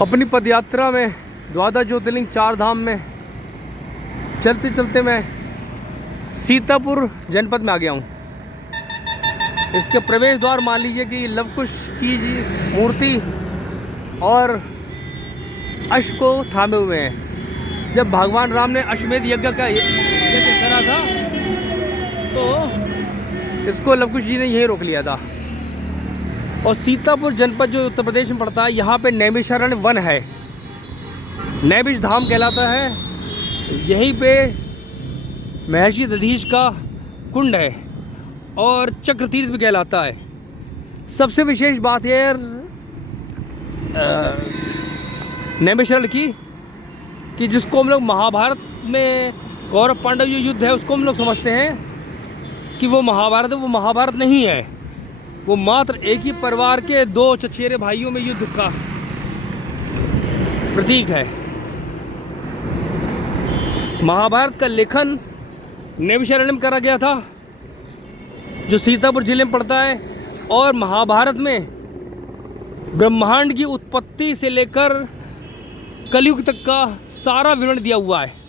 अपनी पदयात्रा में द्वादश ज्योतिर्लिंग 4 धाम में चलते चलते मैं सीतापुर जनपद में आ गया हूँ। इसके प्रवेश द्वार मान लीजिए कि लवकुश की जी मूर्ति और अश्व को थामे हुए हैं। जब भगवान राम ने अश्वमेध यज्ञ करा था तो इसको लवकुश जी ने यहीं रोक लिया था। और सीतापुर जनपद जो उत्तर प्रदेश में पड़ता है, यहाँ पे नैमिषारण्य वन है, नैमिष धाम कहलाता है। यहीं पे महर्षि दधीच का कुंड है और चक्र तीर्थ भी कहलाता है। सबसे विशेष बात है नैमिषारण्य की कि जिसको हम लोग महाभारत में कौरव पांडव जो युद्ध है उसको हम लोग समझते हैं कि वो महाभारत है। वो महाभारत नहीं है, वो मात्र एक ही परिवार के 2 चचेरे भाइयों में युद्ध का प्रतीक है। महाभारत का लेखन नैमिषारण्य में करा गया था जो सीतापुर जिले में पड़ता है। और महाभारत में ब्रह्मांड की उत्पत्ति से लेकर कलयुग तक का सारा विवरण दिया हुआ है।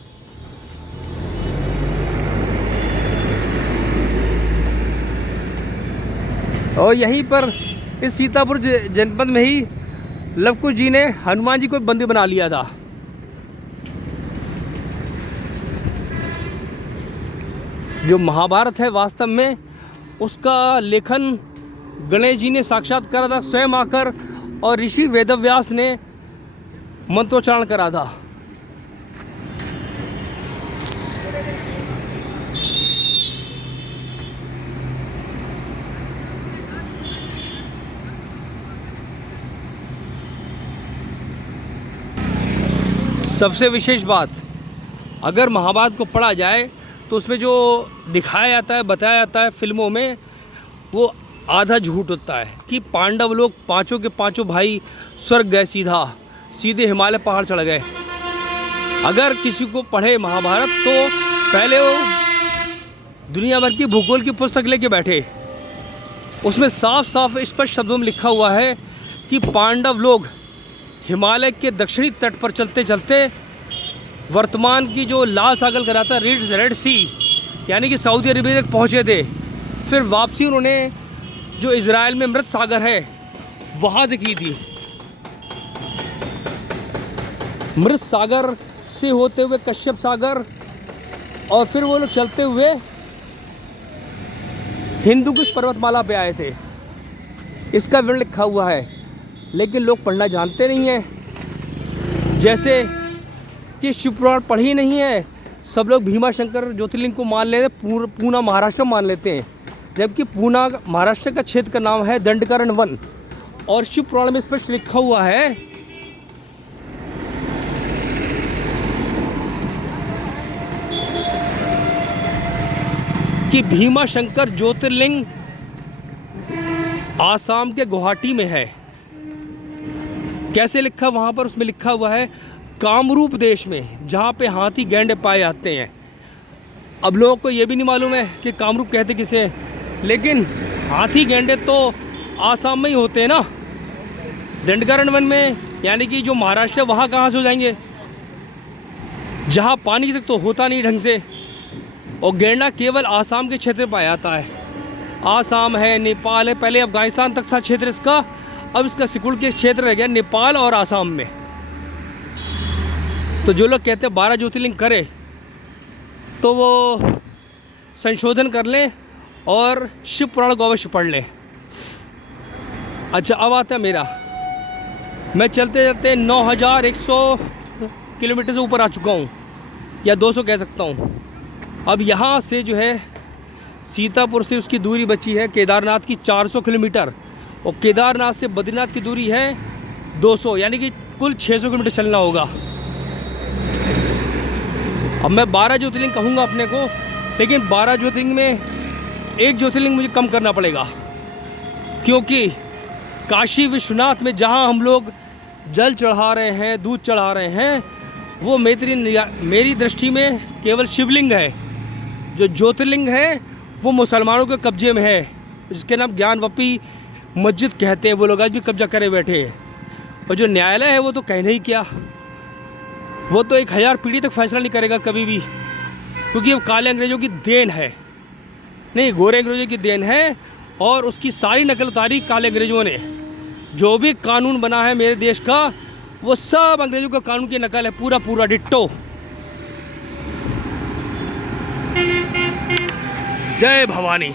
और यहीं पर इस सीतापुर जनपद में ही लवकुश जी ने हनुमान जी को बंदी बना लिया था। जो महाभारत है वास्तव में उसका लेखन गणेश जी ने साक्षात करा था स्वयं आकर, और ऋषि वेदव्यास ने मंत्रोच्चारण करा था। सबसे विशेष बात, अगर महाभारत को पढ़ा जाए तो उसमें जो दिखाया जाता है, बताया जाता है फिल्मों में, वो आधा झूठ होता है कि पांडव लोग पांचों के पांचों भाई स्वर्ग गए, सीधे हिमालय पहाड़ चढ़ गए। अगर किसी को पढ़े महाभारत तो पहले वो दुनिया भर की भूगोल की पुस्तक लेके बैठे। उसमें साफ साफ स्पष्ट शब्दों में लिखा हुआ है कि पांडव लोग हिमालय के दक्षिणी तट पर चलते चलते वर्तमान की जो लाल सागर कहलाता है, रेड सी, यानी कि सऊदी अरेबिया तक पहुँचे थे। फिर वापसी उन्होंने जो इजराइल में मृत सागर है वहाँ से की थी। मृत सागर से होते हुए कश्यप सागर, और फिर वो लोग चलते हुए हिंदुकुश पर्वतमाला पे आए थे। इसका विवरण लिखा हुआ है, लेकिन लोग पढ़ना जानते नहीं हैं। जैसे कि शिव पुराण पढ़ी नहीं है, सब लोग भीमा शंकर ज्योतिर्लिंग को मान लेते, पूना महाराष्ट्र मान लेते हैं, जबकि पूना महाराष्ट्र का क्षेत्र का नाम है दंडकारण्य वन। और शिव पुराण में स्पष्ट लिखा हुआ है कि भीमा शंकर ज्योतिर्लिंग आसाम के गुवाहाटी में है। कैसे लिखा वहाँ पर? उसमें लिखा हुआ है कामरूप देश में, जहाँ पे हाथी गैंडे पाए जाते हैं। अब लोगों को ये भी नहीं मालूम है कि कामरूप कहते किसे हैं, लेकिन हाथी गैंडे तो आसाम में ही होते हैं ना, दंडकारण्य वन में, यानी कि जो महाराष्ट्र है वहाँ कहाँ से हो जाएंगे, जहाँ पानी तक तो होता नहीं ढंग से। और गैंडा केवल आसाम के क्षेत्र में पाया जाता है। आसाम है, नेपाल है, पहले अफगानिस्तान तक था क्षेत्र इसका, अब इसका सिकुड़ के क्षेत्र रह गया नेपाल और आसाम में। तो जो लोग कहते हैं 12 ज्योतिर्लिंग करें तो वो संशोधन कर लें और शिव पुराण को अवश्य पढ़ लें। अच्छा, अब आता है मेरा। मैं चलते चलते 9100 किलोमीटर से ऊपर आ चुका हूँ, या 200 कह सकता हूँ। अब यहाँ से जो है सीतापुर से उसकी दूरी बची है केदारनाथ की 400 किलोमीटर, और केदारनाथ से बद्रीनाथ की दूरी है 200, यानी कि कुल 600 किलोमीटर चलना होगा। अब मैं 12 ज्योतिर्लिंग कहूँगा अपने को, लेकिन 12 ज्योतिर्लिंग में एक ज्योतिर्लिंग मुझे कम करना पड़ेगा, क्योंकि काशी विश्वनाथ में जहाँ हम लोग जल चढ़ा रहे हैं, दूध चढ़ा रहे हैं, वो मेरी दृष्टि में केवल शिवलिंग है। जो ज्योतिर्लिंग है वो मुसलमानों के कब्जे में है, जिसके नाम ज्ञानवपी मस्जिद कहते हैं। वो लोग आज भी कब्जा करे बैठे हैं। और जो न्यायालय है वो तो कहने ही क्या, वो तो 1000 पीढ़ी तक फैसला नहीं करेगा कभी भी, क्योंकि वो काले अंग्रेज़ों की देन है, नहीं गोरे अंग्रेज़ों की देन है। और उसकी सारी नकल उतारी काले अंग्रेज़ों ने। जो भी कानून बना है मेरे देश का वो सब अंग्रेज़ों का कानून की नकल है, पूरा पूरा डिट्टो। जय भवानी।